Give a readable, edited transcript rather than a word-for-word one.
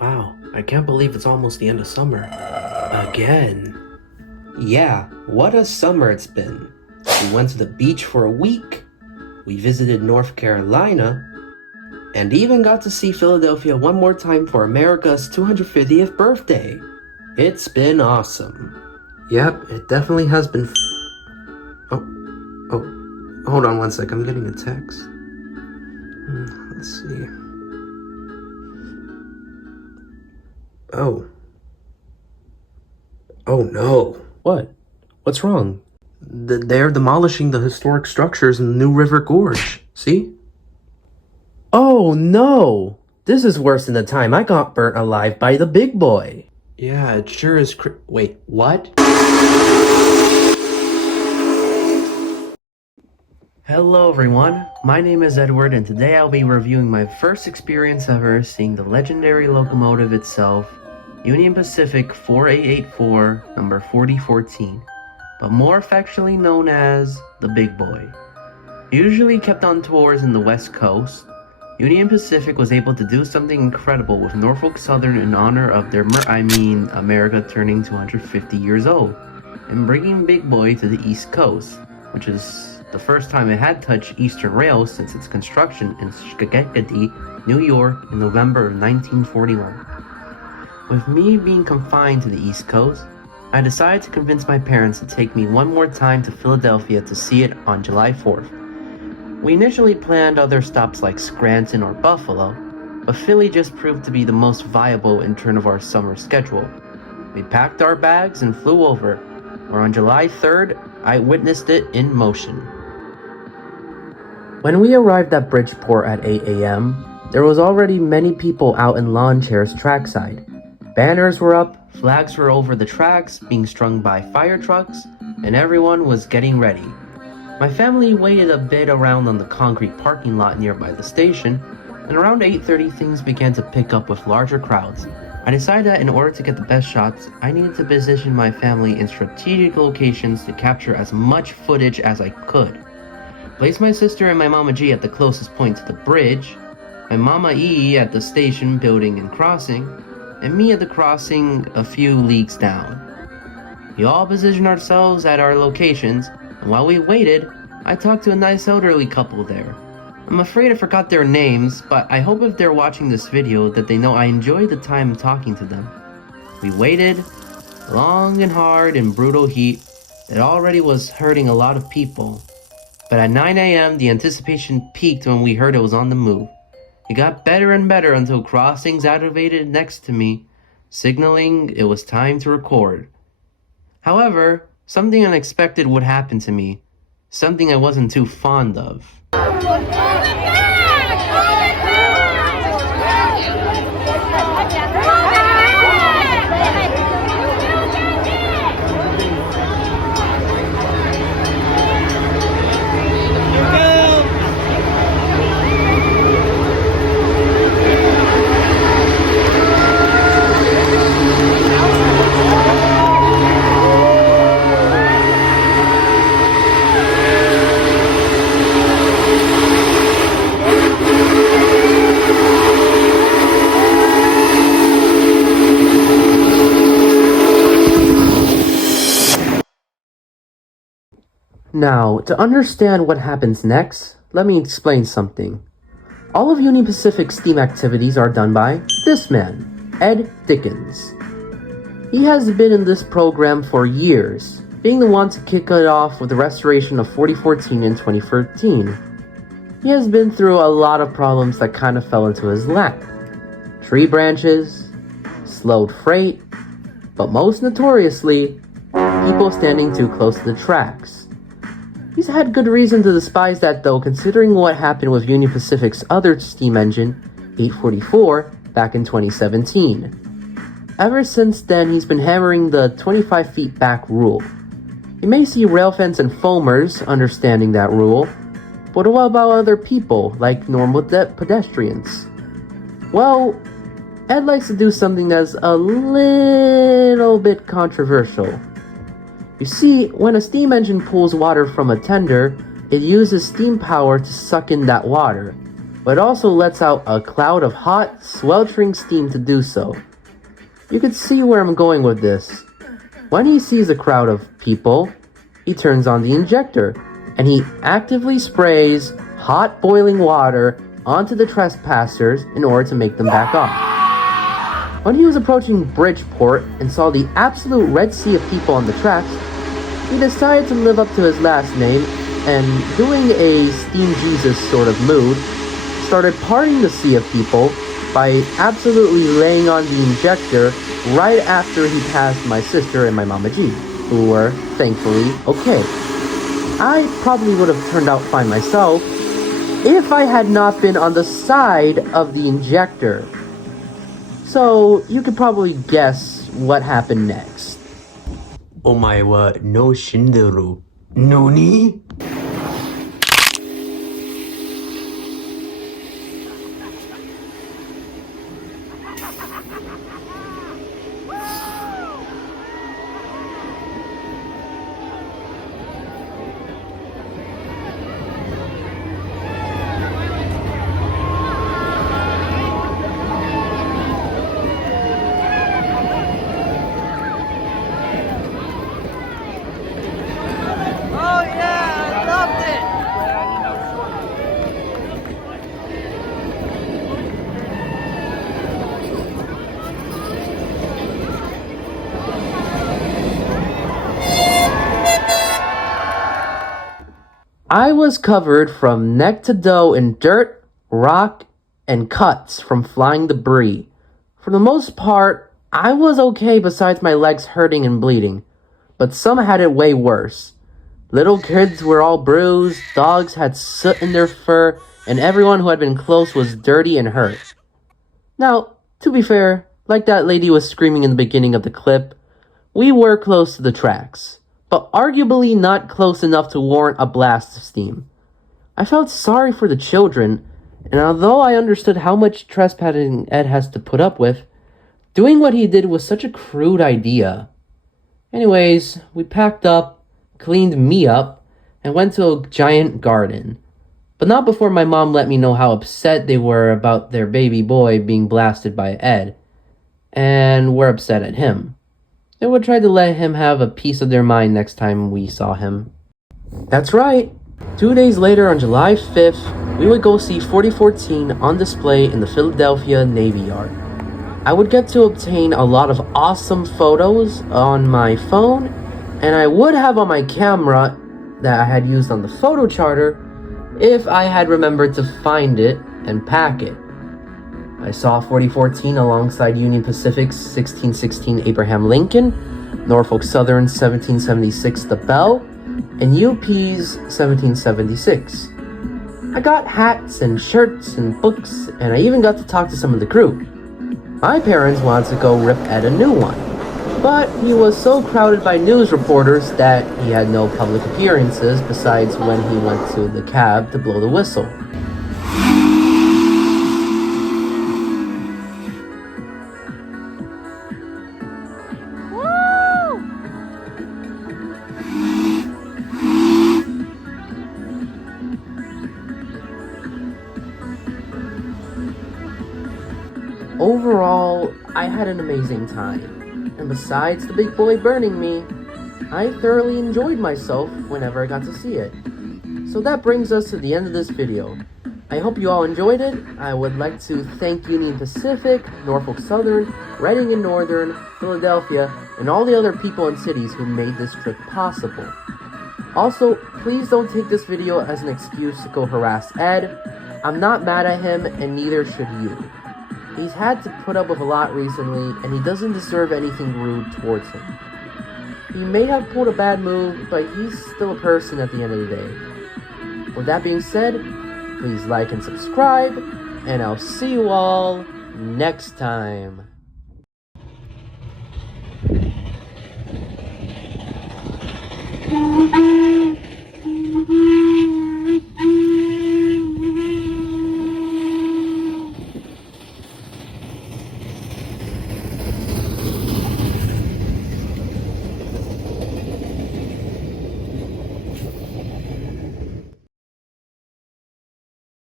Wow, I can't believe it's almost the end of summer. Again. Yeah, what a summer it's been. We went to the beach for a week. We visited North Carolina. And even got to see Philadelphia one more time for America's 250th birthday. It's been awesome. Yep, it definitely has been. Hold on one sec. I'm getting a text. Let's see. Oh no. What? What's wrong? They're demolishing the historic structures in the New River Gorge. See? Oh no! This is worse than the time I got burnt alive by the big boy. Yeah, it sure is wait, what? Hello everyone, my name is Edward and today I'll be reviewing my first experience ever seeing the legendary locomotive itself, Union Pacific 4884, number 4014, but more affectionately known as the Big Boy. Usually kept on tours in the West Coast, Union Pacific was able to do something incredible with Norfolk Southern in honor of America turning 250 years old, and bringing Big Boy to the East Coast, which is the first time it had touched Eastern rails since its construction in Schenectady, New York in November of 1941. With me being confined to the East Coast, I decided to convince my parents to take me one more time to Philadelphia to see it on July 4th. We initially planned other stops like Scranton or Buffalo, but Philly just proved to be the most viable in terms of our summer schedule. We packed our bags and flew over, where on July 3rd, I witnessed it in motion. When we arrived at Bridgeport at 8 a.m., there was already many people out in lawn chairs trackside. Banners were up, flags were over the tracks being strung by fire trucks, and everyone was getting ready. My family waited a bit around on the concrete parking lot nearby the station, and around 8:30 things began to pick up with larger crowds. I decided that in order to get the best shots, I needed to position my family in strategic locations to capture as much footage as I could. Place my sister and my Mama G at the closest point to the bridge, my Mama E at the station building and crossing, and me at the crossing a few leagues down. We all positioned ourselves at our locations, and while we waited, I talked to a nice elderly couple there. I'm afraid I forgot their names, but I hope if they're watching this video that they know I enjoyed the time talking to them. We waited, long and hard in brutal heat that already was hurting a lot of people. But at 9 a.m. the anticipation peaked when we heard it was on the move. It got better and better until crossings activated next to me, signaling it was time to record. However, something unexpected would happen to me, something I wasn't too fond of. Now, to understand what happens next, let me explain something. All of Union Pacific's steam activities are done by this man, Ed Dickens. He has been in this program for years, being the one to kick it off with the restoration of 4014 and 2013. He has been through a lot of problems that kind of fell into his lap. Tree branches, slowed freight, but most notoriously, people standing too close to the tracks. He's had good reason to despise that though, considering what happened with Union Pacific's other steam engine, 844, back in 2017. Ever since then, he's been hammering the 25 feet back rule. You may see rail fans and foamers understanding that rule, but what about other people, like normal pedestrians? Well, Ed likes to do something that's a little bit controversial. You see, when a steam engine pulls water from a tender, it uses steam power to suck in that water. but also lets out a cloud of hot, sweltering steam to do so. You can see where I'm going with this. When he sees a crowd of people, he turns on the injector, and he actively sprays hot boiling water onto the trespassers in order to make them back off. When he was approaching Bridgeport and saw the absolute red sea of people on the tracks, he decided to live up to his last name and, doing a Steam Jesus sort of mood, started parting the sea of people by absolutely laying on the injector right after he passed my sister and my Mama G, who were, thankfully, okay. I probably would have turned out fine myself if I had not been on the side of the injector. So, you could probably guess what happened next. Omae wa no shinderu. Noni? I was covered from neck to toe in dirt, rock, and cuts from flying debris. For the most part, I was okay besides my legs hurting and bleeding, but some had it way worse. Little kids were all bruised, dogs had soot in their fur, and everyone who had been close was dirty and hurt. Now, to be fair, like that lady was screaming in the beginning of the clip, we were close to the tracks, but arguably not close enough to warrant a blast of steam. I felt sorry for the children, and although I understood how much trespassing Ed has to put up with, doing what he did was such a crude idea. Anyways, we packed up, cleaned me up, and went to a giant garden. But not before my mom let me know how upset they were about their baby boy being blasted by Ed, and were upset at him. They would try to let him have a piece of their mind next time we saw him. That's right! 2 days later, on July 5th, we would go see 4014 on display in the Philadelphia Navy Yard. I would get to obtain a lot of awesome photos on my phone, and I would have on my camera that I had used on the photo charter if I had remembered to find it and pack it. I saw 4014 alongside Union Pacific's 1616 Abraham Lincoln, Norfolk Southern's 1776 The Bell, and UP's 1776. I got hats and shirts and books, and I even got to talk to some of the crew. My parents wanted to go rip Ed a new one, but he was so crowded by news reporters that he had no public appearances besides when he went to the cab to blow the whistle. Overall, I had an amazing time, and besides the big boy burning me, I thoroughly enjoyed myself whenever I got to see it. So that brings us to the end of this video. I hope you all enjoyed it. I would like to thank Union Pacific, Norfolk Southern, Reading and Northern, Philadelphia, and all the other people and cities who made this trip possible. Also, please don't take this video as an excuse to go harass Ed. I'm not mad at him, and neither should you. He's had to put up with a lot recently, and he doesn't deserve anything rude towards him. He may have pulled a bad move, but he's still a person at the end of the day. With that being said, please like and subscribe, and I'll see you all next time.